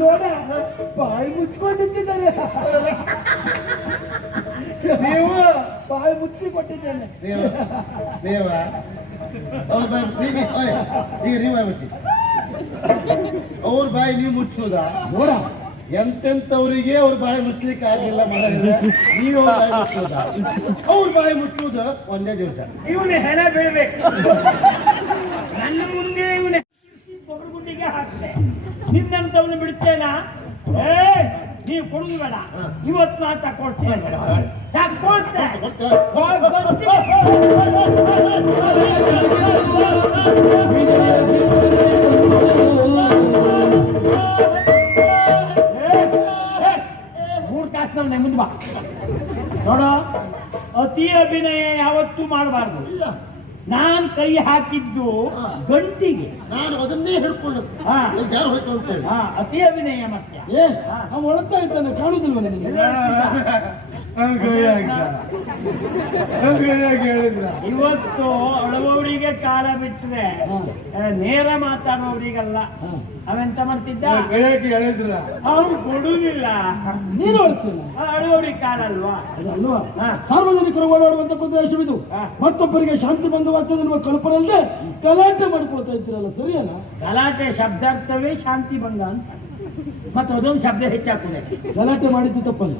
ನೋಡ ಬಾಯಿ ಮುಚ್ಕೊಂಡಿದ್ದಾರೆ. ನೀವು ಬಾಯಿ ಮುಚ್ಚಿ ಕೊಟ್ಟಿದ್ದೇನೆ. ದೇವ ಈಗ ನೀವು ಮುಚ್ಚಿ ಅವ್ರ ಬಾಯಿ ನೀವು ಮುಚ್ಚುದಾ? ನೋಡ ಎಂತೆಂತವರಿಗೆ ಅವ್ರ ಬಾಯಿ ಮುಚ್ಚಲಿಕ್ಕೆ ಆಗಿಲ್ಲ ಮನೆಯಲ್ಲಿ, ನೀವು ಅವ್ರ ಬಾಯಿ ಮುಚ್ಚುದ? ಅವ್ರ ಬಾಯಿ ಮುಚ್ಚುವುದು ಒಂದೇ ದಿವಸ. ಇವನೇ ಹೆಣ ಬೀಳ್ಬೇಕು, ನನ್ನ ಮುಂದೆ ಇವನೇ ಗುಡ್ಡಿಗೆ ಹಾಕ್ತೆ. ನಿನ್ನಂತವನು ಬಿಡ್ತೇನಾ? ನೀವು ಕೊಡುದು ಬೇಡ, ಇವತ್ತು ನಾ ತಕೊಳ್ತೇನೆ. ಮೂರು ಕಾಸು ಮುಂದೆ ಬಾ. ನೋಡೋ, ಅತಿ ಅಭಿನಯ ಯಾವತ್ತೂ ಮಾಡಬಾರ್ದು. ನಾನ್ ಕೈ ಹಾಕಿದ್ದು ಗಂಟಿಗೆ, ನಾನು ಅದನ್ನೇ ಹೇಳ್ಕೊಂಡು ಯಾರು ಹೋಯ್ತು ಅಂತ ಹೇಳಿ. ಅತಿ ಅಭಿನಯ ಮತ್ತೆ ಅವ ಒಳಗ್ತಾ ಇದ್ದಾನೆ, ಕಾಣುದಿಲ್ವ ನಿನಗೆ? ಇವತ್ತು ಅಳುವವರಿಗೆ ಕಾಲ ಬಿಟ್ಟರೆ ನೇರ ಮಾತಾಡೋರಿಗಲ್ಲ. ಅವೆಂತ ಮಾಡ್ತಿದ್ದ, ಅವ್ರು ಕೊಡುವುದಿಲ್ಲ. ನೀನು ಅಳ್ತೀನ, ಅಳುವವರಿಗೆ ಕಾಲ ಅಲ್ವಾ? ಅದಲ್ವಾ? ಸಾರ್ವಜನಿಕರು ಓಡಾಡುವಂತ ಪ್ರದೇಶವಿದು. ಮತ್ತೊಬ್ಬರಿಗೆ ಶಾಂತಿ ಭಂಗವಾಗ್ತದೆ ಎನ್ನುವ ಕಲ್ಪನೆ ಅಲ್ಲದೆ ಗಲಾಟೆ ಮಾಡ್ಕೊಳ್ತಾ ಇದ್ದೀರಲ್ಲ, ಸರಿಯಲ್ಲ? ಗಲಾಟೆ ಶಬ್ದಾರ್ಥವೇ ಶಾಂತಿ ಭಂಗ ಅಂತ. ಮತ್ತೆ ಅದೊಂದು ಶಬ್ದ ಹೆಚ್ಚಾಗ್ತದೆ. ಗಲಾಟೆ ಮಾಡಿದ್ದು ತಪ್ಪಲ್ಲ.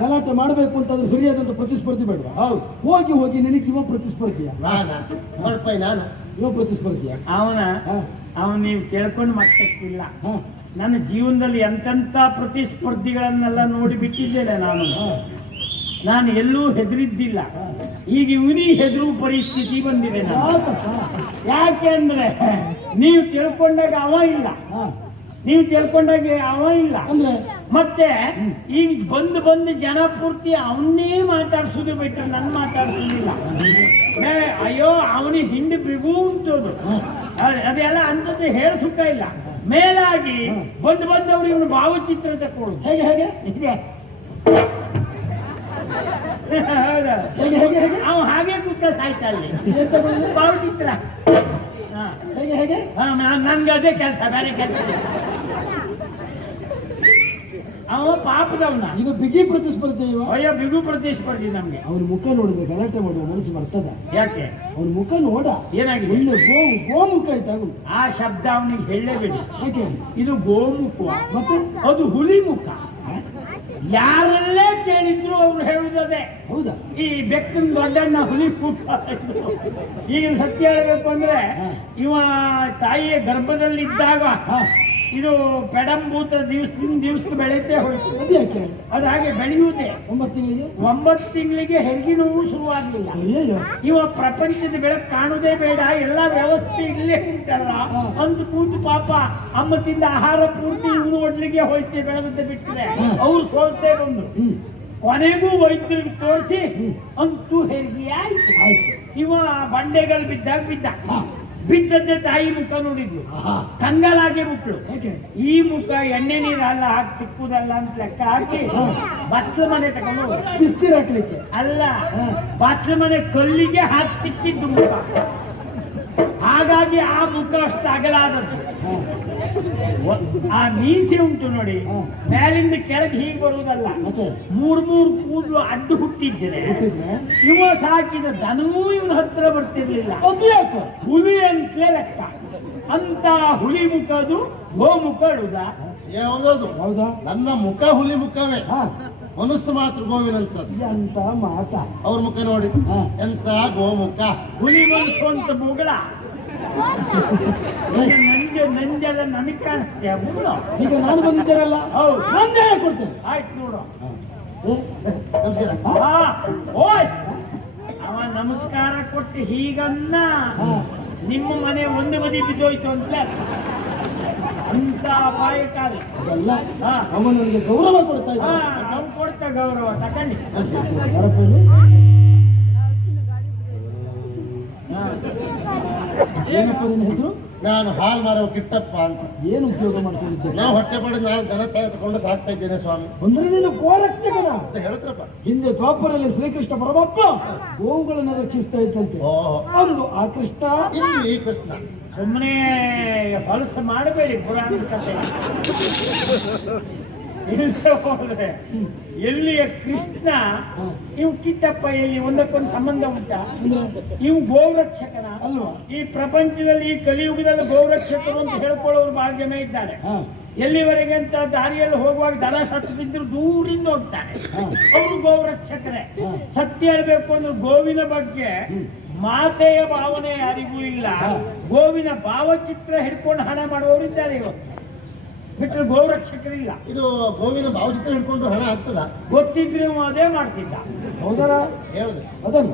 ಗಲಾಟೆ ಮಾಡಬೇಕು ಅಂತಂದ್ರೆ ಸರಿಯಾದಂತ ಪ್ರತಿಸ್ಪರ್ಧಿ ಬೇಡವಾ? ಹೌದು. ಹೋಗಿ ಹೋಗಿ ನಿನಗೆ ಇವ ಪ್ರತಿಸ್ಪರ್ಧಿಯ? ಇವ ಪ್ರತಿಸ್ಪರ್ಧಿಯ? ಅವನು ನೀವು ಕೇಳ್ಕೊಂಡು ಮಟ್ಟಕ್ಕಿಲ್ಲ. ನನ್ನ ಜೀವನದಲ್ಲಿ ಎಂತೆಂತ ಪ್ರತಿಸ್ಪರ್ಧಿಗಳನ್ನೆಲ್ಲ ನೋಡಿ ಬಿಟ್ಟಿದ್ದೇನೆ ನಾನು ಎಲ್ಲೂ ಹೆದರಿದ್ದಿಲ್ಲ. ಈಗ ಇವನಿಗೆ ಹೆದರು ಪರಿಸ್ಥಿತಿ ಬಂದಿದೆ. ಯಾಕೆ ಅಂದ್ರೆ ನೀವು ತಿಳ್ಕೊಂಡಾಗ ಅವ ಇಲ್ಲ, ನೀವು ತಿಳ್ಕೊಂಡಾಗ ಅವ ಇಲ್ಲ. ಮತ್ತೆ ಈಗ ಬಂದು ಜನ ಪೂರ್ತಿ ಅವನ್ನೇ ಮಾತಾಡ್ಸುದು ಬಿಟ್ಟರೆ ನನ್ನ ಮಾತಾಡ್ಸುದಿಲ್ಲ. ಅಯ್ಯೋ ಅವನಿಗೆ ಹಿಂಡಿ ಬಿಗುಂತದು ಅದೆಲ್ಲ ಅಂತದ್ದು ಹೇಳ ಸುಖ ಇಲ್ಲ. ಮೇಲಾಗಿ ಬಂದವರು ಇವನು ಭಾವಚಿತ್ರ ತಕೊಳ್ಳೋದು. ಹೇಗೆ ಹೇಗೆ ಇದೆ ಅವ ಹಾಗೆ ಕೂತ ಸಾಯ್ತಾ ಇಲ್ಲಿ ಭಾವಚಿತ್ರ. ಹೇಗೆ ಹೇಗೆ ನನ್ಗೆ ಅದೇ ಕೆಲಸ, ಬೇರೆ ಕೆಲಸ. ಅವ ಪಾಪದವನ. ಈಗ ಬಿಗಿ ಪ್ರತಿಸ್ಪರ್ಧಿ ಇವ. ಅಯ್ಯೋ, ಬಿಗು ಪ್ರತಿಸ್ಪರ್ಧಿ. ನಮ್ಗೆ ಅವ್ನ ಮುಖ ನೋಡಿದ್ರೆ ಗಲಾಟೆ ಮಾಡುವ ಮನಸ್ಸು ಬರ್ತದ. ಯಾಕೆ? ಅವ್ನ ಮುಖ ನೋಡ, ಏನಾಗಿದೆ? ಒಳ್ಳೆ ಗೋಮುಖ ಇದ್ದಾಗ. ಆ ಶಬ್ದ ಅವನಿಗೆ ಹೇಳಲೇಬೇಡಿ. ಯಾಕೆ? ಇದು ಗೋಮುಖ, ಮತ್ತೆ ಅದು ಹುಲಿ ಮುಖ. ಯಾರಲ್ಲೇ ಕೇಳಿದ್ರು ಅವ್ರು ಹೇಳುವುದೇ. ಹೌದಾ? ಈ ಬೆಕ್ಕಿನ ದೊಡ್ಡನ್ನ ಹುಲಿ ಕೂಟ. ಈಗಿನ ಸತ್ಯ ಹೇಳಬೇಕು ಅಂದ್ರೆ, ಇವ ತಾಯಿಯ ಗರ್ಭದಲ್ಲಿದ್ದಾಗ ಇದು ಪೆಡಂಭೂತ ದಿವಸದಿಂದ ದಿವಸಕ್ಕೆ ಬೆಳೆಯುತ್ತೆ ಹೋಯ್ತು. ಅದು ಯಾಕೆ? ಅದು ಹಾಗೆ ಬೆಳೆಯುವುದೇ. 9 ತಿಂಗಳಿಗೆ ಹೆರಿಗೆ ನೋವು ಶುರುವಾಗಲಿಲ್ಲ. ಇವ ಪ್ರಪಂಚದ ಬೆಳಕು ಕಾಣುವುದೇ ಬೇಡ, ಎಲ್ಲ ವ್ಯವಸ್ಥೆ ಇಲ್ಲೇ ಉಂಟಲ್ಲ ಅಂತ ಕೂತು ಪಾಪ ಅಮ್ಮ ತಿಂದ ಆಹಾರ ಪೂರ್ತಿ ಇವನು ಒಡ್ಲಿಗೆ ಹೋಯ್ತೆ ಬೆಳೆದಂತೆ ಬಿಟ್ಟರೆ ಅವ್ರು ಸೋಲ್ತೇ ಬಂದು ಕೊನೆಗೂ ವೈದ್ಯರಿಗೆ ತೋರಿಸಿ ಅಂತೂ ಹೆರಿಗೆ ಆಯ್ತು. ಇವ ಬಂಡೆಗಳು ಬಿದ್ದ ಬಿದ್ದದ್ದೇ ತಾಯಿ ಮುಖ ನೋಡಿದ್ಲು, ಕಂಗಾಲಾಗೆ ಮುಟ್ಲು. ಈ ಮುಖ ಎಣ್ಣೆ ನೀರು ಅಲ್ಲ ಹಾಕಿ ತಿಕ್ಕುದಲ್ಲ ಅಂತ ಲೆಕ್ಕ ಹಾಕಿ ಬತ್ಲ ಮನೆ ತಗೊಂಡು ಬಿಸ್ತೀರ್ ಹಾಕ್ಲಿಕ್ಕೆ ಅಲ್ಲ, ಬತ್ಲ ಮನೆ ಕಲ್ಲಿಗೆ ಹಾಕಿ ತಿಕ್ಕಿದ್ದು ಮುಖ. ಹಾಗಾಗಿ ಆ ಮುಖ ಅಷ್ಟು ಅಗಲಾದದ್ದು. ಆ ಮೀಸೆ ಉಂಟು ನೋಡಿ, ಮೇಲಿಂದ ಕೆಳಗೆ ಹೀಗೆ ಬರುವುದಲ್ಲ, 3 ಕೂದಲು ಅಡ್ಡು ಹುಟ್ಟಿದ್ದೇನೆ. ಇವ ಸಾಕಿದ ದನವೂ ಇವನ ಹತ್ರ ಬರ್ತಿರ್ಲಿಲ್ಲ. ಹುಲಿ ಅಂತಲೇ ಲೆಕ್ಕ. ಅಂತ ಹುಲಿ ಮುಖದು ಗೋಮುಖ ಇಡುದ? ಹೌದಾ? ನನ್ನ ಮುಖ ಹುಲಿ ಮುಖವೇ, ಮನಸ್ಸು ಮಾತ್ರ ಗೋವಿನಂತದ್ದು. ಎಂತ ಮಾತ! ಅವ್ರ ಮುಖ ನೋಡಿ ಎಂತ ಗೋಮುಖ. ಹುಲಿ ಮನಸ್ಸು ಅಂತ ಮುಗಳ ನಂಜೆಲ್ಲ ನನಗೆ ಕಾಣಿಸ್ತೇ ಮುಗಳು. ಈಗ ನಾನು ಬಂದಿದ್ದೇನಲ್ಲ, ಹೌದು, ನಂದೇ ಕೊಡ್ತೇನೆ. ಆಯ್ತು ನೋಡು. ನಮಸ್ಕಾರ. ಅವ ನಮಸ್ಕಾರ ಕೊಟ್ಟು ಹೀಗನ್ನ ನಿಮ್ಮ ಮನೆ ಒಂದು ಬದಿ ಬಿದ್ದೋಯ್ತು ಅಂತಲೇ ಅಂತ ಅಪಾಯಕಾರಿ. ಅದಲ್ಲ, ಅವ ನನಗೆ ಗೌರವ ಕೊಡ್ತಾ ಇದ್ದ. ನಾವು ಕೊಡ್ತ ಗೌರವ ತಗೊಂಡು ಏನಪ್ಪ ನಿನ್ನ ಹೆಸರು? ನಾನು ಹಾಲ್ ಮಾರವ ಕಿಟ್ಟಪ್ಪ ಅಂತ. ಏನು ಉದ್ಯೋಗ ಮಾಡ್ಕೊಂಡಿದ್ದೆ? ನಾವು ಹೊಟ್ಟೆ ಪಡೆದು ನಾನು ದನ ತಗೊಂಡು ಸಾಕ್ತಾ ಇದ್ದೇನೆ ಸ್ವಾಮಿ. ಅಂದ್ರೆ ನೀನು ಗೋರಕ್ಷಕನ ಅಂತ ಹೇಳ್ತ್ರಪ್ಪ. ಹಿಂದೆ ದ್ವಾಪರಲ್ಲಿ ಶ್ರೀಕೃಷ್ಣ ಪರಮಾತ್ಮ ಗೋವುಗಳನ್ನು ರಕ್ಷಿಸ್ತಾ ಇದ್ದಂತೆ. ಅಂದು ಆ ಕೃಷ್ಣ, ಇನ್ನು ಈ ಕೃಷ್ಣ. ಸುಮ್ಮನೆ ಹೊಲಸು ಮಾಡಬೇಡಿ ಪುರಾಣದ ಕಥೆ. ಇಲ್ಲದೆ ಹೋದ್ರೆ ಎಲ್ಲಿಯ ಕೃಷ್ಣ ಇವು ಕಿಟ್ಟಪ್ಪ ಎಲ್ಲಿ ಒಂದಕ್ಕೊಂದು ಸಂಬಂಧ ಉಂಟಾ? ಇವು ಗೋರಕ್ಷಕನ ಅಲ್ವಾ? ಈ ಪ್ರಪಂಚದಲ್ಲಿ ಈ ಕಲಿಯುಗದಲ್ಲಿ ಗೋರಕ್ಷಕರು ಅಂತ ಹೇಳ್ಕೊಳ್ಳೋರು ಬಹಳ ಜನ ಇದ್ದಾರೆ. ಎಲ್ಲಿವರೆಗೆ ಅಂತ ದಾರಿಯಲ್ಲಿ ಹೋಗುವಾಗ ದನ ಸತ್ತು ಬಿದ್ದರು ದೂರಿಂದ ಹೋಗ್ತಾರೆ, ಅವರು ಗೋರಕ್ಷಕರೇ. ಸತ್ಯ ಹೇಳ್ಬೇಕು ಅಂದ್ರೆ ಗೋವಿನ ಬಗ್ಗೆ ಮಾತೆಯ ಭಾವನೆ ಯಾರಿಗೂ ಇಲ್ಲ. ಗೋವಿನ ಭಾವಚಿತ್ರ ಹಿಡ್ಕೊಂಡು ಹಣ ಮಾಡುವವರಿದ್ದಾರೆ ಇವತ್ತು, ಬಿಟ್ಟರೆ ಗೋರಕ್ಷಕರಿಲ್ಲ. ಇದು ಗೋವಿನ ಭಾವಚಿತ್ರ ಹಿಡ್ಕೊಂಡು ಹಣ ಆಗ್ತದ? ಗೊತ್ತಿದ್ರೆ ಇವ ಅದೇ ಮಾಡ್ತಿದ್ದ. ಹೌದಾ? ಹೇಳಿದೆ ಅದಲ್ಲ,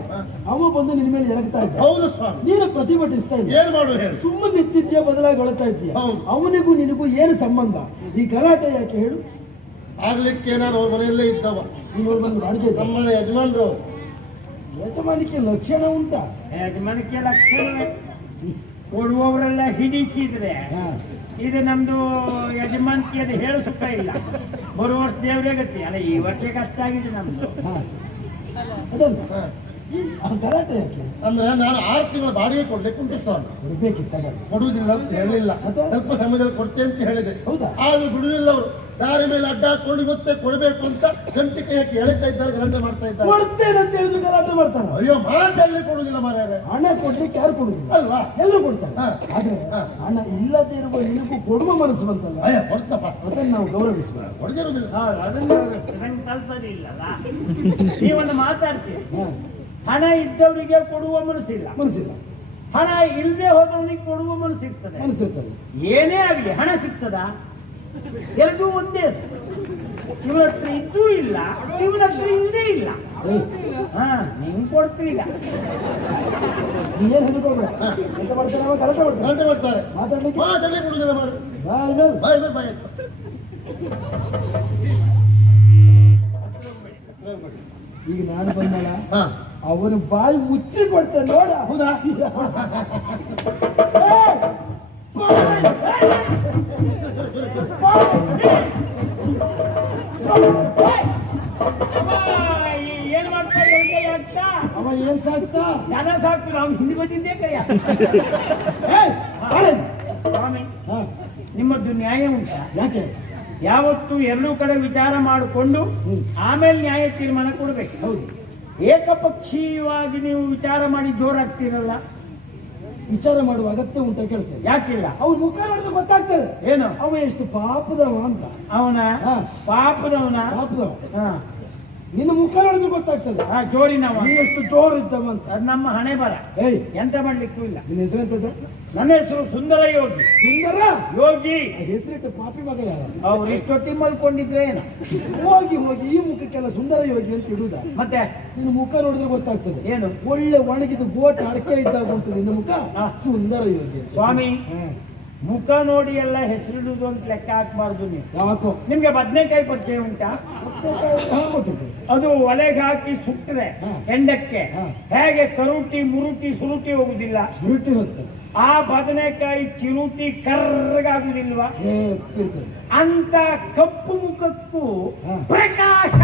ಅವ ಬಂದು ನಿನ್ನ ಮೇಲೆ ಎರಗ್ತಾ ಇದ್ದ, ಹೌದು ಸ್ವಾಮಿ. ನೀನು ಪ್ರತಿಭಟಿಸ್ತಾ ಇದ್ದ. ಏನ್ ಮಾಡು ಹೇಳು? ಸುಮ್ಮನೆ ನಿಂತಿದ್ಯಾ, ಬದಲಾಗಿ ಹೊಳ್ತಾ ಇದ್ದೀಯ. ಹೌದು. ಅವನಿಗೂ ನಿನಗೂ ಏನು ಸಂಬಂಧ? ಈ ಗಲಾಟೆ ಯಾಕೆ ಹೇಳು? ಆಗ್ಲಿಕ್ಕೆ ನಾನು ಅವ್ರ ಮನೆಯಲ್ಲೇ ಇದ್ದವ. ನೀನು ಬಂದು ಅಡಿಗೆ ನಮ್ಮ ಯಜಮಾನ್ರು ಯಜಮಾನಿಕೆ ಲಕ್ಷಣ ಉಂಟಾ? ಯಜಮಾನಕ್ಕೆ ಲಕ್ಷಣವೇ. ಕೊಡುವವರೆಲ್ಲ ಹಿಡಿಸಿದ್ರೆ ಇದು ನಮ್ದು ಯಜಮಾನ್ತಿ ಅದು ಹೇಳು ಸುಖ ಇಲ್ಲ. ಬರುವ ವರ್ಷ ದೇವರೇ ಗತಿ ಅಲ್ಲ, ಈ ವರ್ಷ ಕಷ್ಟ ಆಗಿದೆ ನಮ್ದು. ಅದಲ್ಲ, ಹ. ಆ ಗಲಾಟೆ ಯಾಕೆ? ಅಂದ್ರೆ ನಾನು 6 ತಿಂಗಳ ಬಾಡಿಗೆ ಕೊಡ್ಲಿಕ್ಕೆ ಉಂಟು ಸ್ವಾಮಿ. ಕೊಡ್ಬೇಕಿತ್ತ? ಕೊಡುವುದಿಲ್ಲ ಅಂತ ಹೇಳಿಲ್ಲ, ಮತ್ತೆ? ಸ್ವಲ್ಪ ಸಮಯದಲ್ಲಿ ಕೊಡ್ತೇನೆ ಅಂತ ಹೇಳಿದೆ. ಹೌದಾ? ಆದ್ರೂ ಬಿಡುವುದಿಲ್ಲ ಅವರು. ದಾರಿ ಮೇಲೆ ಅಡ್ಡ ಹಾಕೊಂಡು ಮತ್ತೆ ಕೊಡಬೇಕು ಅಂತ ಗಂಟೆ ಕೈಯಾಕಿ ಎಳಿತಾ ಇದ್ದಾರೆ, ಗಲಾಟೆ ಮಾಡ್ತಾ ಇದ್ದಾರೆ. ಕೊಡ್ತೇನೆ ಅಂತ ಹೇಳಿದ್ರು ಗಲಾಟೆ ಮಾಡ್ತಾನ. ಅಯ್ಯೋ, ಮಾತಲ್ಲಿ ಕೊಡುವುದಿಲ್ಲ ಮಾರ್ಯಾರೆ. ಹಣ ಕೊಡ್ಲಿಕ್ಕೆ ಯಾರು ಕೊಡುದಿಲ್ಲ ಅಲ್ವಾ? ಎಲ್ಲರೂ ಕೊಡ್ತಾರೆ. ಹ. ಆದ್ರೆ ಹ. ಹಣ ಇಲ್ಲದೆ ಇರುವ ನಿನಗೂ ಕೊಡುವ ಮನಸ್ಸು ಬಂತಲ್ಲ, ಅಯ್ಯ ಕೊಡ್ತಪ್ಪ, ಅದನ್ನು ನಾವು ಗೌರವಿಸುವ. ಕೊಡದಿರುವುದಿಲ್ಲ. ಹೌದು, ಅದನ್ನು ನಂಗೆ ಕಲ್ಸೋದೇ ಇಲ್ಲಲ್ಲ. ನೀವೊಂದು ಮಾತಾಡ್ತೀರಿ, ಹಣ ಇದ್ದವರಿಗೆ ಕೊಡುವ ಮನಸ್ಸಿಲ್ಲ, ಮನಸ್ಸಿಲ್ಲ, ಹಣ ಇಲ್ಲದೆ ಹೋದವನಿಗೆ ಕೊಡುವ ಮನಸ್ಸಿರ್ತದೆ. ಮನಸ್ಸಿರ್ತದೆ. ಏನೇ ಆಗಲಿ ಹಣ ಸಿಗ್ತದ? ಎರಡೂ ಒಂದೇ. ಇವನ ಹತ್ರ ಇದ್ದೂ ಇಲ್ಲ, ಇವನ ಹತ್ರ ಇಲ್ಲದೇ ಇಲ್ಲ. ಹಾ, ನಿಂಗೆ ಕೊಡ್ತೀಗ. ನೀನ್ ಹೆದರ್ಕೋಬೇಡ. ಎಂತ ಮಾಡ್ತಾರೆ ಅವ? ಗಲಾಟೆ ಮಾಡ್ತಾರೆ, ಗಲಾಟೆ ಮಾಡ್ತಾರೆ. ಮಾತಾಡ್ಲಿಕ್ಕೆ ಮಾತಲ್ಲಿ ಕೊಡುವುದಿಲ್ಲ ಮಾರು. ಬಾ ಇಲ್ಲ. ಬಾಯ್ ಬಾಯ್ ಬಾಯ್ ಅಂತ. ಈಗ ನಾನು ಬಂದಲ್ಲ, ಹಾ. ಅವನು ಬಾಯಿ ಮುಚ್ಚಿ ಕೊಡ್ತಾನೆ ನೋಡ. ಹೌದಾ? ಏನ್ ಮಾಡ್ತಾರೆ ಅಂತ ಅವ ಏನ್ ಸಾಕ್ತಾ? ಜನ ಸಾಕು, ಅವ್ನು ಹಿಂದೆ ಬಂದಿದ್ದೇ ಕೈಯ. ಸ್ವಾಮಿ, ಹಾ, ನಿಮ್ಮದ್ದು ನ್ಯಾಯ ಉಂಟಾ? ಯಾಕೆ? ಯಾವತ್ತು ಎರಡೂ ಕಡೆ ವಿಚಾರ ಮಾಡಿಕೊಂಡು ಆಮೇಲೆ ನ್ಯಾಯ ತೀರ್ಮಾನ ಕೊಡ್ಬೇಕು. ಹೌದು. ಏಕಪಕ್ಷೀಯವಾಗಿ ನೀವು ವಿಚಾರ ಮಾಡಿ ಜೋರಾಗ್ತೀರಲ್ಲ, ವಿಚಾರ ಮಾಡುವ ಅಗತ್ಯ ಉಂಟ ಕೇಳ್ತೇನೆ. ಯಾಕಿಲ್ಲ? ಅವ್ರ ಮುಖ ನೋಡಿದ್ರೆ ಗೊತ್ತಾಗ್ತದೆ ಏನು ಅವ ಎಷ್ಟು ಪಾಪದವ ಅಂತ. ಅವನ ಹಾ. ಪಾಪದವನ? ಪಾಪದವ. ಹಾ, ನಿನ್ನ ಮುಖ ನೋಡಿದ್ರೆ ಗೊತ್ತಾಗ್ತದೆ ಹಾ, ಜೋರಿನವ. ನೀ ಎಷ್ಟು ಜೋರ್ ಇದ್ದವ ಅಂತ. ಅದು ನಮ್ಮ ಹಣೆ ಬರ, ಏಯ್, ಎಂತ ಮಾಡ್ಲಿಕ್ಕೂ ಇಲ್ಲ. ನಿನ್ನ ಹೆಸರೆಂತದ? ನನ್ನ ಹೆಸರು ಸುಂದರ ಯೋಗಿ. ಸುಂದರ ಯೋಗಿ. ಹೆಸರಿಟ್ಟು ಪಾಪಿ ಮಗ ಯಾರ? ಅವ್ರು ಇಷ್ಟೊತ್ತಿ ಮಲ್ಕೊಂಡಿದ್ರೆ ಏನು? ಹೋಗಿ ಹೋಗಿ ಈ ಮುಖಕ್ಕೆಲ್ಲ ಸುಂದರ ಯೋಗಿ ಅಂತ ಇಡುದ? ಮತ್ತೆ ನಿನ್ನ ಮುಖ ನೋಡಿದ್ರೆ ಗೊತ್ತಾಗ್ತದೆ. ಏನು? ಒಳ್ಳೆ ಒಣಗಿದ ಗೋಟ ಅಡಕೆ ಇದ್ದಾಗ ಉಂಟು ನಿನ್ನ ಮುಖ. ಹಾ. ಸುಂದರ ಯೋಗಿ ಅಂತ. ಸ್ವಾಮಿ, ಹಾ. ಮುಖ ನೋಡಿ ಎಲ್ಲ ಹೆಸರಿಡುದು ಅಂತ ಲೆಕ್ಕ ಹಾಕ್ಬಾರ್ದು ನೀವು. ಯಾಕೋ? ನಿಮ್ಗೆ ಬದನೆಕಾಯಿ ಪರಿಚಯ ಉಂಟಾ? ಹಾ, ಗೊತ್ತುಂಟು. ಅದು ಒಲೆಗೆ ಹಾಕಿ ಸುಟ್ಟರೆ ಹಾ. ಕೆಂಡಕ್ಕೆ ಹಾ. ಹೇಗೆ ಕರುಟಿ ಮುರುಟಿ ಸುರುಟಿ ಹೋಗುದಿಲ್ಲ, ಸುರುಟಿ ಹೋಗ್ತದೆ. ಆ ಬದನೆಕಾಯಿ ಚಿರುಟಿ ಕರ್ರಗಾಗುದಿಲ್ವಾ? ಇರ್ತದೆ. ಅಂತ ಕಪ್ಪು ಮುಖಕ್ಕೂ ಹಾ. ಪ್ರಕಾಶ.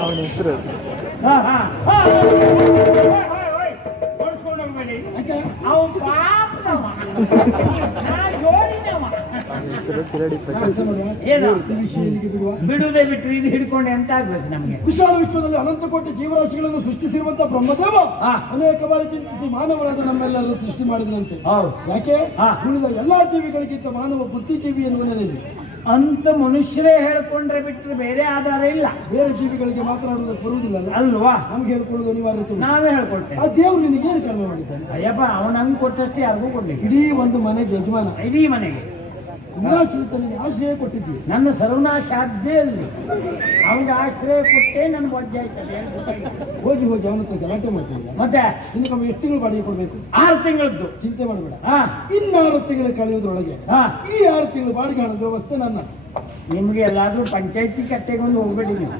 ಅವನ ಹೆಸರು ಹಾ, ಹಾ, ಹಾ. ಹೊಡ್ಸ್ಕೊಂಡು ಹೋಗ್ಬೇಡಿ. ಯಾಕೆ? ಅವನು ಪಾಪದವ, ನಾ ಜೋಡಿನವ. ಅವನ ಹೆಸರು ತಿರಡಿ ಪ್ರಕಾಶ್. ಕೆಲಸ ಮಾಡುವ. ಏನು? ಈ ವಿಷಯ ಇಲ್ಲಿಗೆ ಬಿಡುವ. ಬಿಡುವುದೇ ಬಿಟ್ರೆ ಇದು ಹಿಡ್ಕೊಂಡು ಎಂತ ಆಗ್ಬೇಕು ನಮ್ಗೆ? ವಿಶಾಲ ವಿಶ್ವದಲ್ಲಿ ಅನಂತ ಕೋಟಿ ಜೀವರಾಶಿಗಳನ್ನು ಸೃಷ್ಟಿಸಿರುವಂತಹ ಬ್ರಹ್ಮದೇವ ಹಾ. ಅನೇಕ ಬಾರಿ ಚಿಂತಿಸಿ ಮಾನವರಾದ ನಮ್ಮೆಲ್ಲರೂ ಸೃಷ್ಟಿ ಮಾಡಿದ್ರಂತೆ. ಹೌದು. ಯಾಕೆ? ಹಾ. ಉಳಿದ ಎಲ್ಲಾ ಜೀವಿಗಳಿಗಿಂತ ಮಾನವ ಬುದ್ಧಿಜೀವಿ ಎನ್ನುವ ನೆಲೆಯಲ್ಲಿ ಅಂತ ಮನುಷ್ಯರೇ ಹೇಳ್ಕೊಂಡ್ರೆ ಬಿಟ್ರೆ ಬೇರೆ ಆಧಾರ ಇಲ್ಲ. ಬೇರೆ ಜೀವಿಗಳಿಗೆ ಮಾತನಾಡುವುದಕ್ಕೆ ಬರುವುದಿಲ್ಲ ಅಲ್ವಾ? ನಮ್ಗೆ ಹೇಳ್ಕೊಳ್ಳುವುದು ಅನಿವಾರ್ಯತೆ ಉಂಟು. ನಾವೇ ಹೇಳ್ಕೊಳ್ತೇವೆ. ಆ ದೇವ್ರು ನಿನಗೆ ಏನು ಕಡಿಮೆ ಮಾಡಿದ್ದಾನೆ? ಅಯ್ಯಪ್ಪ, ಅವನ ಹಂಗ್ ಕೊಟ್ಟಷ್ಟೇ ಯಾರಿಗೂ ಕೊಡ್ಲಿಲ್ಲ. ಇಡೀ ಒಂದು ಮನೆಗೆ ಯಜಮಾನ, ಇಡೀ ಮನೆಗೆ ನಿರಾಶ್ರಿತನಿಗೆ ಆಶ್ರಯ ಕೊಟ್ಟಿದ್ದೀವಿ. ನನ್ನ ಸರ್ವನಾಶಾದ್ದೇ ಅಲ್ಲಿ ಅವನಿಗೆ ಆಶ್ರಯ ಕೊಟ್ಟೆ ನನ್ ಬಗ್ಗೆ ಆಯ್ತದೆ. ಹೋಗಿ ಹೋಗಿ ಅವನ ಹತ್ರ ಗಲಾಟೆ ಮಾಡ್ತಿಲ್ಲ. ಮತ್ತೆ ನಿನಗೆ ಎಷ್ಟು ತಿಂಗಳು ಬಾಡಿಗೆ ಕೊಡ್ಬೇಕು? 6 ತಿಂಗಳದ್ದು. ಚಿಂತೆ ಮಾಡಬೇಡ. ಹಾ, ಇನ್ನು 6 ತಿಂಗಳು ಕಳೆಯುವುದರೊಳಗೆ ಹಾ. ಈ 6 ತಿಂಗಳು ಬಾಡಿಗೆ ಹಣದ ವ್ಯವಸ್ಥೆ ನನ್ನ. ನಿಮ್ಗೆ ಎಲ್ಲಾದ್ರೂ ಪಂಚಾಯತಿ ಕಟ್ಟೆಗೊಂದು ಹೋಗ್ಬೇಡಿ ನೀವು.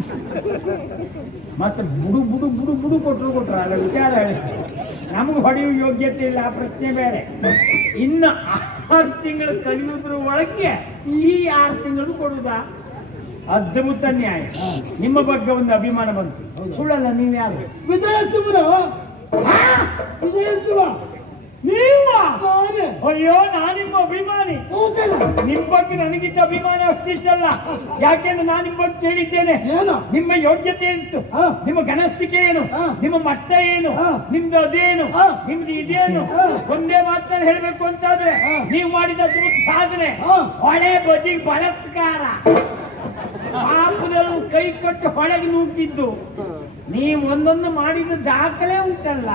ಮತ್ತೆ ಬುಡು ಬುಡು ಬುಡು ಬುಡು ಕೊಟ್ರು ಅಲ್ಲ ವಿಚಾರ ಹೇಳಿ. ನಮ್ಗೆ ಹೊಡೆಯುವ ಯೋಗ್ಯತೆ ಇಲ್ಲ, ಆ ಪ್ರಶ್ನೆ ಬೇರೆ. ಇನ್ನು 6 ತಿಂಗಳು ಕಳೆಯುವುದ್ರ ಒಳಗೆ ಈ 6 ತಿಂಗಳು ಕೊಡುವುದಾ? ಅದ್ಭುತ ನ್ಯಾಯ. ನಿಮ್ಮ ಬಗ್ಗೆ ಒಂದು ಅಭಿಮಾನ ಬಂತು. ಸುಳ್ಳಲ್ಲ, ನೀವು ಯಾರು? ವಿಜಯ ಸಿಂಹನ ವಿಜಯಿಸುವ ನೀವ ನಾನೇ ಅಯ್ಯೋ ನಾನಿಮ್ಮ ಅಭಿಮಾನಿ. ಹೌದೇನ? ನಿಮ್ ಬಗ್ಗೆ ನನಗಿದ್ದ ಅಭಿಮಾನ ಅಷ್ಟಿಷ್ಟಲ್ಲ. ಯಾಕೆಂದ್ರೆ ನಾನು ನಿಮ್ಮ ಬಗ್ಗೆ ಕೇಳಿದ್ದೇನೆ. ಏನು? ನಿಮ್ಮ ಯೋಗ್ಯತೆ ಎಂತು, ಹಾ. ನಿಮ್ಮ ಗಣಸ್ಥಿಕೆ ಏನು, ಹಾ. ನಿಮ್ಮ ಮಟ್ಟ ಏನು, ಹಾ. ನಿಮ್ದು ಅದೇನು, ಹಾ. ನಿಮ್ದು ಇದೇನು, ಹಾ. ಒಂದೇ ಮಾತನ್ನು ಹೇಳ್ಬೇಕು ಅಂತಾದ್ರೆ ಹಾ. ನೀವು ಮಾಡಿದ ಅದ್ಭುತ ಸಾಧನೆ ಹಾ. ಹೊಳೆ ಬದಿ ಬಲಾತ್ಕಾರ. ಪಾಪದಲ್ಲೂ ಕೈ ಕಟ್ಟು ಹೊಳೆಗೆ ನೂಕಿದ್ದು ನೀವು ಒಂದೊಂದು ಮಾಡಿದ ದಾಖಲೆ ಉಂಟಲ್ಲ.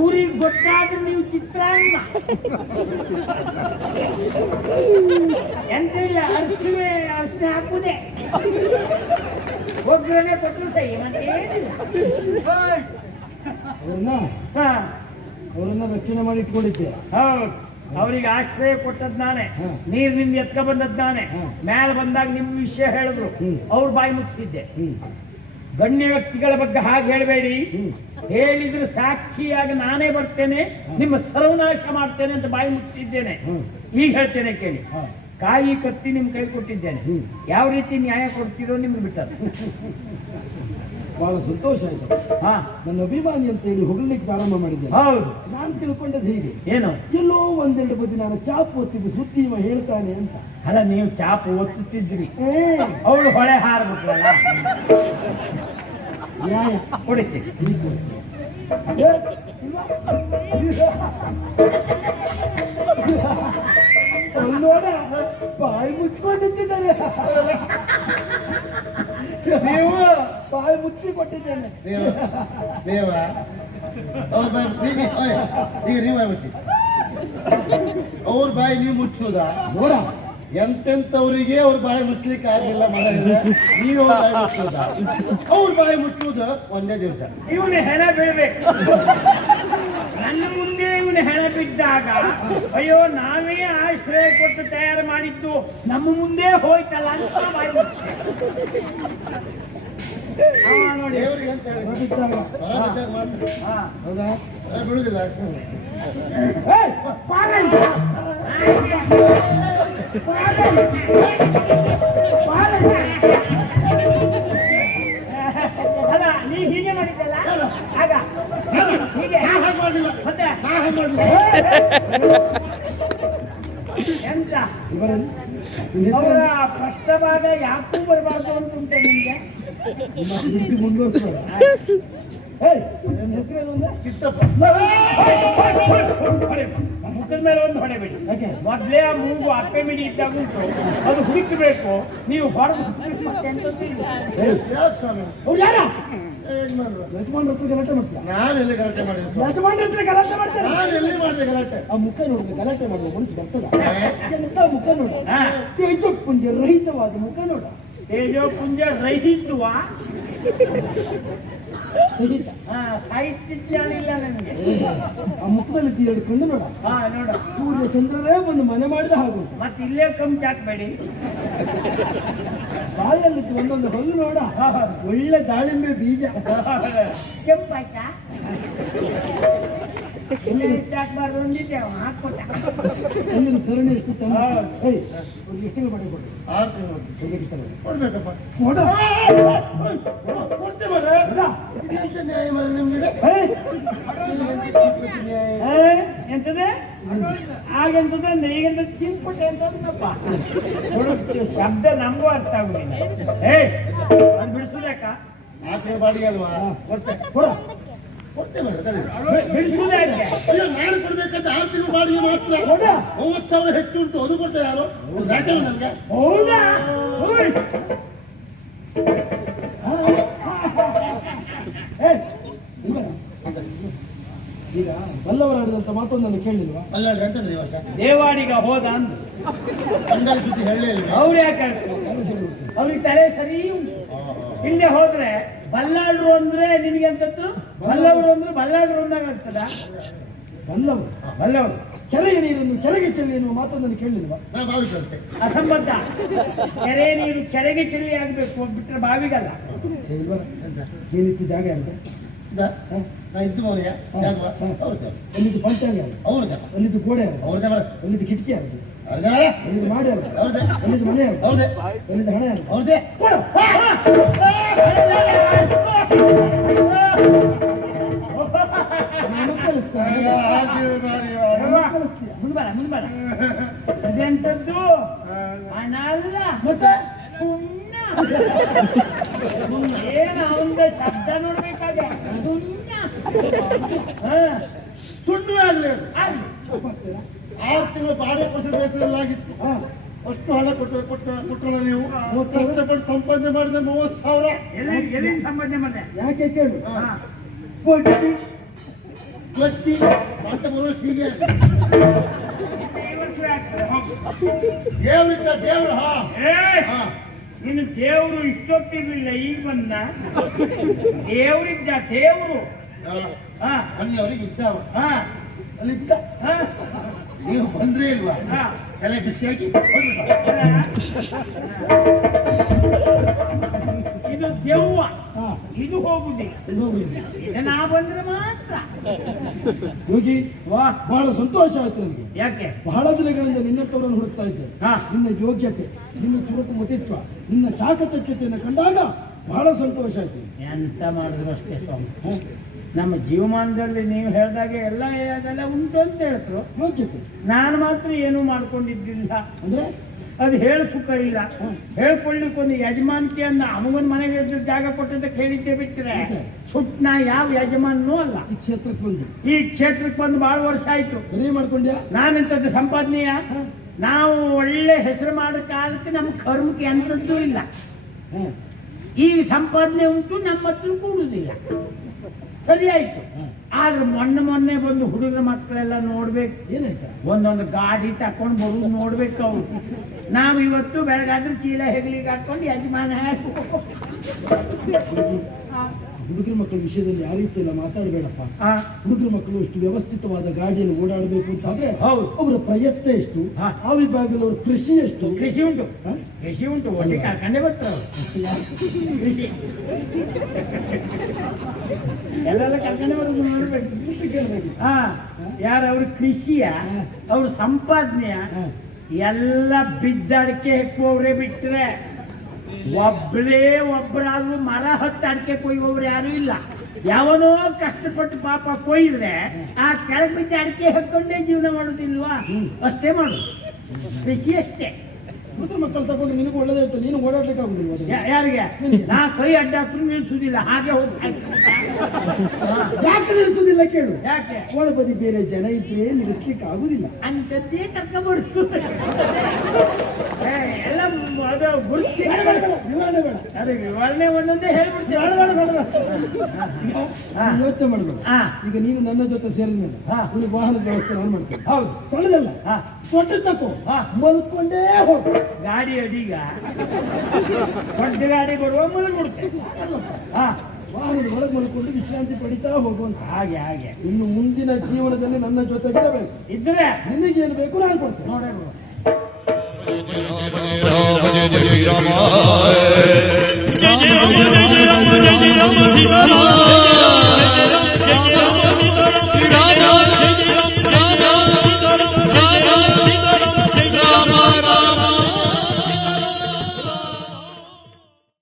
ಊರಿಗೆ ಗೊತ್ತಾದ್ರೆ ನೀವು ಚಿತ್ರಾನ್ನ ಎಂತ ಇಲ್ಲ, ಅರ್ಶನೆ ಹಾಕುದೇ, ಒಗ್ಗರಣೆ ಕೊಟ್ಟರು ಸಹಿ, ಮತ್ತೆ ಏನಿಲ್ಲ. ಅವರನ್ನ ರಕ್ಷಣೆ ಮಾಡಿ ಇಟ್ಕೊಂಡಿದ್ದೆ. ಹೌದು, ಅವರಿಗೆ ಆಶ್ರಯ ಕೊಟ್ಟದ್ ನಾನೇ, ನೀರಿನಿಂದ ಎತ್ಕ ಬಂದದ್ ನಾನೇ. ಮೇಲೆ ಬಂದಾಗ ನಿಮ್ ವಿಷಯ ಹೇಳಿದ್ರು, ಅವ್ರ ಬಾಯಿ ಮುಚ್ಚಿದ್ದೆ. ಗಣ್ಯ ವ್ಯಕ್ತಿಗಳ ಬಗ್ಗೆ ಹಾಗೆ ಹೇಳಬೇಡಿ, ಹೇಳಿದ್ರೆ ಸಾಕ್ಷಿಯಾಗಿ ನಾನೇ ಬರ್ತೇನೆ, ನಿಮ್ಮ ಸರ್ವನಾಶ ಮಾಡ್ತೇನೆ ಅಂತ ಬಾಯಿ ಮುಚ್ಚಿದ್ದೇನೆ. ಈಗ ಹೇಳ್ತೇನೆ ಕೇಳಿ, ಕಾಯಿ ಕತ್ತಿ ನಿಮ್ ಕೈ ಕೊಟ್ಟಿದ್ದೇನೆ, ಯಾವ ರೀತಿ ನ್ಯಾಯ ಕೊಡ್ತೀರೋ ನಿಮ್ಗೆ ಬಿಟ್ಟದ್ದು. ಬಹಳ ಸಂತೋಷ ಆಯ್ತು. ಹಾ, ನನ್ನ ಅಭಿಮಾನಿ ಅಂತ ಹೇಳಿ ಹೊಗಳಲಿಕ್ಕೆ ಪ್ರಾರಂಭ ಮಾಡಿದ್ದೆ. ಹೌದು. ನಾನು ತಿಳ್ಕೊಂಡದ್ದು ಹೀಗೆ, ಏನು ಎಲ್ಲೋ ಒಂದೆರಡು ಬದಿ ನಾನು ಚಾಪ್ ಒತ್ತಿದ್ದು ಸುದ್ದಿ ಇವ ಹೇಳ್ತಾನೆ ಅಂತ. ಅಲ್ಲ, ನೀವು ಚಾಪು ಒತ್ತುತ್ತಿದ್ರಿ, ಏ ಅವಳು ಹೊಳೆ ಹಾರ್ಬಿಟ್ರಲ್ಲ, ನ್ಯಾಯ ಹೊಡಿತೀರಿ. ಏ, ಇಲ್ವಾ? ಅವ್ನು ನೋಡ ಬಾಯಿ ಮುಚ್ಕೊಂಡು ನಿಂತಿದ್ದಾನೆ. ನೀವು ಬಾಯಿ ಮುಚ್ಚಿ ಕೊಟ್ಟಿದ್ದೇನೆ. ದೇವ ಅವ್ರ ಬಾಯಿ ಈಗ ನೀವು ಬಾಯಿ ಮುಚ್ಚಿ, ಅವ್ರ ಬಾಯಿ ನೀವು ಮುಚ್ಚೋದಾ? ನೋಡ, ಎಂತೆಂತವರಿಗೆ ಅವ್ರ ಬಾಯಿ ಮುಚ್ಚಲಿಕ್ಕೆ ಆಗಿಲ್ಲ ಮನೆಯಲ್ಲಿ, ನೀವು ಅವ್ರ ಬಾಯಿ ಮುಚ್ಚೋದಾ? ಅವ್ರ ಬಾಯಿ ಮುಚ್ಚುವುದು ಒಂದೇ ದಿವಸ. ಇವನು ಹೆಣ ಬೀಳ್ಬೇಕು. ನನ್ನ ಮುಂದೆ ಇವನು ಹೆಣ ಬಿದ್ದಾಗ ಅಯ್ಯೋ ನಾವೇ ಆಶ್ರಯ ಕೊಟ್ಟು ತಯಾರು ಮಾಡಿದ್ದು ನಮ್ಮ ಮುಂದೆ ಹೋಯ್ತಲ್ಲ ಅಂತ ಬಾಯಿ ಮುಚ್ಚೆ. ನೋಡಿ, ದೇವರಿಗೆ ಅಂತ ಹೇಳಿ ಬಿದ್ದಾಗ ಹೊರ ಬಿದ್ದಾಗ ಮಾತ್ರ ಹೌದಾ? ಬಿಡುದಿಲ್ಲ. ಏಯ್, ಪಾಗಲ್! ಪಾಗಲ್! ಪಾಗಲ್! ಅಲ್ಲ, ನೀ ಹೀಗೆ ಮಾಡಿದ್ದಲ್ಲ ಆಗ, ಹೀಗೆ ನಾ ಹಾಗೆ ಮಾಡಲಿಲ್ಲ, ಮತ್ತೆ ನಾ ಹಾಗೆ ಮಾಡಲಿಲ್ಲ. ಎಂತ ಇವರನ್ನು ಅವರ ಪ್ರಶ್ನ ಭಾಗ ಯಾಕೂ ಬರಬಾರ್ದು ಅಂತ ಉಂಟೆ ನಿಮ್ಗೆ. ಬಿಡಿಸಿ ಮುಂದುವರ್ಸ್ಬೇಡ. ಏಯ್, ನನ್ನ ಹೆಸರೇನು ಅಂದೆ? ಕಿತ್ತಪ್ಪ. ಮುಖದ ಮೇಲೆ ಒಂದು ಹೊಡೆಬೇಡಿ. ಯಾಕೆ? ಮೊದ್ಲೇ ಆ ಮೂಗು ಅಪ್ಪೆ ಮಿಡಿ ಇದ್ದಾಗ ಉಂಟು, ಅದು ಹುಡುಕಬೇಕು. ನೀವು ಹೊರಗೆ ಮತ್ತೆ ಎಂತದ್ದು ಇಲ್ಲ. ಏಯ್, ಯಾಕೆ ಸ್ವಾಮಿ ಅವ್ರು ಯಾರ? ಯಜಮಾನ್ರು? ಯಜಮಾನ್ರ ಹತ್ರ ಗಲಾಟೆ ಮಾಡ್ತೀಯ? ನಾನು ಎಲ್ಲಿ ಗಲಾಟೆ ಮಾಡಿದೆ ಸ್ವಾಮಿ? ಯಜಮಾನ್ರ ಹತ್ರ ಗಲಾಟೆ ಮಾಡ್ತಾರೆ. ನಾನು ಎಲ್ಲಿ ಮಾಡಿದೆ ಗಲಾಟೆ? ಆ ಮುಖ ನೋಡಿದ್ರೆ ಗಲಾಟೆ ಮಾಡುವ ಮನಸ್ಸು ಬರ್ತದ? ಏ? ಎಂತ ಮುಖ ನೋಡ, ಹಾ. ತೇಜಪುಂಜ ರಹಿತವಾದ ಮುಖ ನೋಡ. ತೇಜೋ ಪುಂಜ ರಹಿಸುವ ಸಹಿತ ಸಾಹಿತ್ಯ ಜ್ಞಾನ ಇಲ್ಲ ನನಗೆ. ಆ ಮುಖದಲ್ಲಿ ಎರಡು ಕಣ್ಣು ನೋಡ, ಹಾ, ನೋಡ, ಸೂರ್ಯ ಚಂದ್ರರೇ ಒಂದು ಮನೆ ಮಾಡಿದ ಹಾಗೂ. ಮತ್ತೆ ಇಲ್ಲೇ ಕಮ್ಮಿ ಹಾಕ್ಬೇಡಿ. ಬಾಯಲ್ಲಿ ಒಂದೊಂದು ಹಲ್ಲು ನೋಡ, ಒಳ್ಳೆ ದಾಳಿಂಬೆ ಬೀಜ. ಕೆಂಪಾಯ್ತಾ? ಹಾಕ್ಬಾರ್ದು ಅಂದಿದ್ದೆ, ಹಾಕ್ಕೊಟ್ಟ. ಎಲ್ಲಿನ ಸರಣಿ ಎಷ್ಟು ತಂದ. ಹೌದು. ಏಯ್, ಅವ್ರಿಗೆ ಎಷ್ಟು ಮಾಡಿ ಕೊಡು. 6 ತಿಂಗಳು ಹೇಗೆ ಇರ್ತಾರೆ? ಕೊಡ್ಬೇಕಪ್ಪ. ಕೊಡ. ಕೊಡ್ತೇವೆ ಮರ್ರೆ. ಇದೆಂತ ನ್ಯಾಯ ಮರ್ರೆ ನಿಮ್ಗಿದೆ? ನ್ಯಾಯ. ಎಂತದೆ ಆಗಂತದ ಅಂದ್ರೆ ಈಗಂತ ಚಿಂಪುಟೆ ಅಂತಪ್ಪ. ಶಬ್ದ ನಮಗೂ ಅರ್ಥ ಆಗುದಿಲ್ಲ. ಅದು ಬಿಡಿಸುದಕ್ಕ ಆಸೆ ಬಾಡಿಗೆ ಅಲ್ವಾ? ಕೊಡ್ತೇವೆ ಕೊಡ. ಕೊಡ್ತೇವೆ ಮರ್ರೆ, ತಡಿ. ಬಿಡಿಸುದೇ ಅಯ್ಯೋ, ನಾನು ಕೊಡ್ಬೇಕಂತ 6 ತಿಂಗಳು ಬಾಡಿಗೆ ಮಾತ್ರ. ಕೊಡ. 30,000 ಹೆಚ್ಚು ಉಂಟು, ಅದು ಕೊಡ್ತೇವೆ ಯಾರು? ಯಾಕೆ ನನಗೆ? ಹೌದಾ? ಓಯ್. ಏಯ್, ಇಲ್ವಲ್ಲ? ಈಗ ಬಲ್ಲವರಾಡಿದಂತ ಮಾತೊಂದು ನಾನು ಕೇಳಲಿಲ್ವಾ? ಅಲ್ಲ ಗಂಟೆ ದಿವಸ ದೇವಾಡಿಗ ಹೋದ ಅಂದ್ರು, ಅಂಗಡಿ ಸುದ್ದಿ ಹೇಳಲೇ ಇಲ್ಲ. ಅವ್ರು ಯಾಕೆ ಹೇಳ್ತಾರೆ? ಅವ್ರಿಗೆ ತಲೆ ಸರಿ ಉಂಟು. ಹಿಂದೆ ಹೋದ್ರೆ ಬಲ್ಲಾಡ್ರು ಅಂದ್ರೆ ನಿನಗೆ ಅಂತದ್ದು, ಬಲ್ಲವರು ಅಂದ್ರೆ ಬಲ್ಲಾಡ್ರು ಅಂದಾಗ ಆಗ್ತದ? ಬಲ್ಲವರು ಬಲ್ಲವರು ಕೆರೆಯ ನೀರನ್ನು ಕೆರೆಗೆ ಚೆಲ್ಲಿ ಎನ್ನುವ ಮಾತನ್ನು ನಾನು ಕೇಳಲಿಲ್ವಾ? ನಾ ಭಾವಿಸುವಂತೆ. ಅಸಂಬದ್ಧ. ಕೆರೆ ನೀರು ಕೆರೆಗೆ ಚೆಲ್ಲಿ ಆಗ್ಬೇಕು, ಬಿಟ್ರೆ ಬಾವಿಗಲ್ಲ. ಏ, ಇಲ್ವಲ್ಲ? ನೀನಿತ್ತು ಜಾಗ ಅಂತ ನಾ ಇದ್ದು ಮೌಲ್ಯ ಜಾಗುವ ಹೌದು ಎಲ್ಲಿದ್ದು ಪಂಚಾಂಗ ಯಾರು? ಅವ್ರದ್ದೆ ಎಲ್ಲಿದ್ದು ಗೋಡೆ ಯಾರು? ಅವ್ರದ್ದೇ ಬರ ಎಲ್ಲಿದ್ದು ಕಿಟಕಿ ಯಾರು? ಅವ್ರದ್ದೇ ಎಲ್ಲಿದ್ದು ಮಾಡಿ ಯಾರು? ಅವ್ರದ್ದೇ ಎಲ್ಲಿದ್ದು ಮನೆ ಯಾರು? ಅವ್ರದ್ದೇ ಎಲ್ಲಿದ್ದು ಹಣ ಯಾರು? ಅವ್ರದ್ದೇ ಕೊಡು. ಹಾಗೆ ಮಾಡಿ ಮುಂದ್ ಬರ ಅದೆಂತದ್ದು ಹಣ ಅಲ್ಲ ಮತ್ತೆ ಸುಣ್ಣ ಏನ ಅವನ ಶಬ್ದ ನೋಡ್ಬೇಕಾಗ ಸುಣ್ಣ ಸುಣ್ಣವೇ ಆಗ್ಲಿ ಅದು. ಆಗ್ಲಿ. 6 ತಿಂಗಳು ಬಾಡಿಗೆ ಕೊಡಿಸಿ ಬೇಸರಲ್ಲಾಗಿತ್ತು. ಅಷ್ಟು ಹಣ ಕೊಟ್ಟಲ್ಲ ನೀವು. ಕಷ್ಟಪಟ್ಟು ಸಂಪಾದನೆ ಮಾಡಿದ 30,000. ಎಲ್ಲಿಂದ ಸಂಪಾದನೆ ಮಾಡಿದೆ ಯಾಕೆ ಕೇಳು ಹಾ. ಬಡ್ಡಿ ಗಟ್ಟಿ ಮಾಟ ಬರುವ ಹೀಗೆ ದೇವ್ರಿದ್ದ ದೇವ್ರು ಹಾ ನೀನು ದೇವರು ಇಷ್ಟೊತ್ತಿರ್ಲಿಲ್ಲ ಈಗ ಬಂದ ದೇವ್ರಿದ್ದ ದೇವರು ಹಾ ಅಲ್ಲಿ ಅವ್ರಿಗೆ ಇದ್ದಾವ ಹಾ ಅಲ್ಲಿದ್ದ ಹಾ ನೀವು ಬಂದ್ರೆ ಇಲ್ವಾ ಹಾ. ತಲೆ ಬಿಸಿಯಾಗಿ ಇದು ದೆವ್ವ ಹಾ ಇದು ಹೋಗುದಿಲ್ಲ ಇದು ನಾ ಬಂದ್ರೆ ಮಾತ್ರ ಹೋಗಿ ವಾ ಬಹಳ ಸಂತೋಷ ಆಯ್ತು ನನಗೆ. ಯಾಕೆ ಬಹಳ ದಿನಗಳಿಂದ ನಿನ್ನಂತವರನ್ನು ಹುಡುಕ್ತಾ ಇದ್ದೆ. ಹಾ. ನಿನ್ನ ಯೋಗ್ಯತೆ, ನಿನ್ನ ಚುರುಕು ಮತಿತ್ವ, ನಿನ್ನ ಚಾಕಚಕ್ಯತೆಯನ್ನು ಕಂಡಾಗ ಬಹಳ ಸಂತೋಷ ಆಯ್ತು. ಎಂತ ಮಾಡಿದ್ರು ಅಷ್ಟೇ ಸ್ವಾಮಿ. ನಮ್ಮ ಜೀವಮಾನದಲ್ಲಿ ನೀವು ಹೇಳಿದಾಗೆ ಎಲ್ಲ ಅದೆಲ್ಲ ಉಂಟು ಅಂತ ಹೇಳ್ತರು. ಯೋಗ್ಯತೆ ನಾನು ಮಾತ್ರ ಏನೂ ಮಾಡ್ಕೊಂಡಿದ್ದಿಲ್ಲ. ಅಂದ್ರೆ ಅದು ಹೇಳ ಸುಖ ಇಲ್ಲ. ಹೇಳ್ಕೊಳ್ಳಿಕ್ಕೊಂದು ಯಜಮಾನಿಕೆ ಅನ್ನ ಅಮಗನ ಮನೆಗೆ ಎದ್ದು ಜಾಗ ಕೊಟ್ಟದಕ್ಕೆ ಹೇಳಿದ್ದೆ ಬಿಟ್ಟರೆ ಸುಟ್ಟ ಯಾವ ಯಜಮಾನನೂ ಅಲ್ಲ. ಈ ಕ್ಷೇತ್ರಕ್ಕೆ ಬಂದು ಈ ಕ್ಷೇತ್ರಕ್ಕೆ ಬಂದು ಬಹಳ ವರ್ಷ ಆಯ್ತು. ಸರಿ ಮಾಡ್ಕೊಂಡ್ಯಾ? ನಾನೆಂತದ್ದು ಸಂಪಾದನೆಯ ನಾವು ಒಳ್ಳೆ ಹೆಸರು ಮಾಡೋ ಕಾಲಕ್ಕೆ ನಮ್ಮ ಕರ್ಮಕ್ಕೆ ಎಂಥದ್ದು ಇಲ್ಲ. ಹಾ. ಈ ಸಂಪಾದನೆ ಉಂಟು, ನಮ್ಮ ಹತ್ರ ಕೂಡುದಿಲ್ಲ. ಸರಿ ಆಯ್ತು. ಆದ್ರೆ ಮೊನ್ನೆ ಬಂದು ಹುಡುಗರ ಮಕ್ಕಳೆಲ್ಲ ನೋಡ್ಬೇಕು. ಏನಾಯ್ತಾ? ಒಂದೊಂದು ಗಾಡಿ ತಕೊಂಡು ಬರುದು ನೋಡ್ಬೇಕು ಅವ್ರು. ನಾವು ಇವತ್ತು ಬೆಳಗಾದ್ರೆ ಚೀಲ ಹೆಗಲಿಗೆ ಹಾಕೊಂಡು ಯಜಮಾನ ಹುಡುಗರ ಮಕ್ಕಳ ವಿಷಯದಲ್ಲಿ ಯಾವ ರೀತಿ ಎಲ್ಲ ಮಾತಾಡಬೇಡಪ್ಪ. ಹುಡುಗರ ಮಕ್ಕಳು ಇಷ್ಟು ವ್ಯವಸ್ಥಿತವಾದ ಗಾಡಿಯನ್ನು ಓಡಾಡಬೇಕು ಅಂತಾದ್ರೆ ಹೌದು. ಅವರ ಪ್ರಯತ್ನ ಎಷ್ಟು, ಹಾ. ಆ ವಿಭಾಗದಲ್ಲಿ ಅವ್ರ ಕೃಷಿ ಎಷ್ಟು. ಕೃಷಿ ಉಂಟು, ಹಾ? ಕೃಷಿ ಉಂಟು, ಒಟ್ಟಿ ಕರ್ಕೊಂಡೇ ಬರ್ತಾರೆ ಕೃಷಿ ಎಲ್ಲೆಲ್ಲ ಕರ್ಕೊಂಡೇ ಬರೋದು ನೋಡ್ಬೇಕು. ಹಾ ಯಾರು ಅವ್ರ ಕೃಷಿಯ ಅವ್ರ ಸಂಪಾದನೆಯ ಎಲ್ಲ ಬಿದ್ದಡಿಕೆ ಹೆಕ್ಕುವವ್ರೆ ಬಿಟ್ರೆ ಒಬ್ಬರಾದ್ರೂ ಮರ ಹತ್ತು ಅಡಿಕೆ ಕೊಯ್ಯುವವ್ರು ಯಾರು ಇಲ್ಲ. ಯಾವನೋ ಕಷ್ಟಪಟ್ಟು ಪಾಪ ಕೊಯ್ದ್ರೆ ಆ ಕೆಳಗೆ ಬಿದ್ದ ಅಡಿಕೆ ಹಾಕೊಂಡೇ ಜೀವನ ಮಾಡೋದಿಲ್ವಾ? ಅಷ್ಟೇ ಮಾಡು, ಕೃಷಿ ಅಷ್ಟೇ. ಹುಡುಗರ ಮಕ್ಕಳು ತಗೊಂಡು ನಿನಗೂ ಒಳ್ಳೇದಾಯ್ತು, ನೀನು ಓಡಾಡ್ಲಿಕ್ಕೆ ಆಗುದಿಲ್ವ? ಯಾರಿಗೆ ನಾ ಕೈ ಅಡ್ಡ ಹಾಕೊಂಡು ನಿಲ್ಸುದಿಲ್ಲ, ಹಾಗೆ ಹೋಗಿ ಯಾಕೆ ನಿಲ್ಲಿಸುದಿಲ್ಲ ಕೇಳು. ಯಾಕೆ ಒಳ ಬದಿ ಬೇರೆ ಜನ ಇದ್ರೆ ನಿಲ್ಲಿಸ್ಲಿಕ್ಕೆ ಆಗುದಿಲ್ಲ. ಅಂತದ್ದೇ ಕರ್ಕೊಂಡ್ಬರ್ತು ಎಲ್ಲ ಅದು ಗುರುತಿಸಿ ವಿವರಣೆ ಬೇಡ. ಅದು ವಿವರಣೆ ಒಂದೊಂದೇ ಹೇಳ್ಬಿಡ್ತೇವೆ. ಯೋಚನೆ ಮಾಡಬೇಡ. ಈಗ ನೀನು ನನ್ನ ಜೊತೆ ಸೇರಿದ ಮೇಲೆ ಹಾ. ನಿನಗೆ ವಾಹನದ ವ್ಯವಸ್ಥೆ ನಾನು ಮಾಡ್ತೇನೆ. ಹೌದು, ಸಣ್ಣದಲ್ಲ, ಹಾ. ದೊಡ್ಡ ತಕೋ, ಹಾ. ಮಲ್ಕೊಂಡೇ ಹೋಗು. ಗಾಡಿ ಅಡಿಗ ದೊಡ್ಡ ಗಾಡಿ ಬರುವ ಮಲಗ್ಬಿಡ್ತೇವೆ. ಹಾ ವಾಹನದ ಒಳಗೆ ಮಲ್ಕೊಂಡು ವಿಶ್ರಾಂತಿ ಪಡಿತಾ ಹೋಗುವಂತ. ಹಾಗೆ ಇನ್ನು ಮುಂದಿನ ಜೀವನದಲ್ಲಿ ನನ್ನ ಜೊತೆ ಇರಬೇಕು. ಇದ್ರೆ ನಿನಗೇನು ಬೇಕು ನಾನು ಕೊಡ್ತೇನೆ. ನೋಡೇ Jai Jai Rama, Jai Jai Rama, Jai Jai Rama.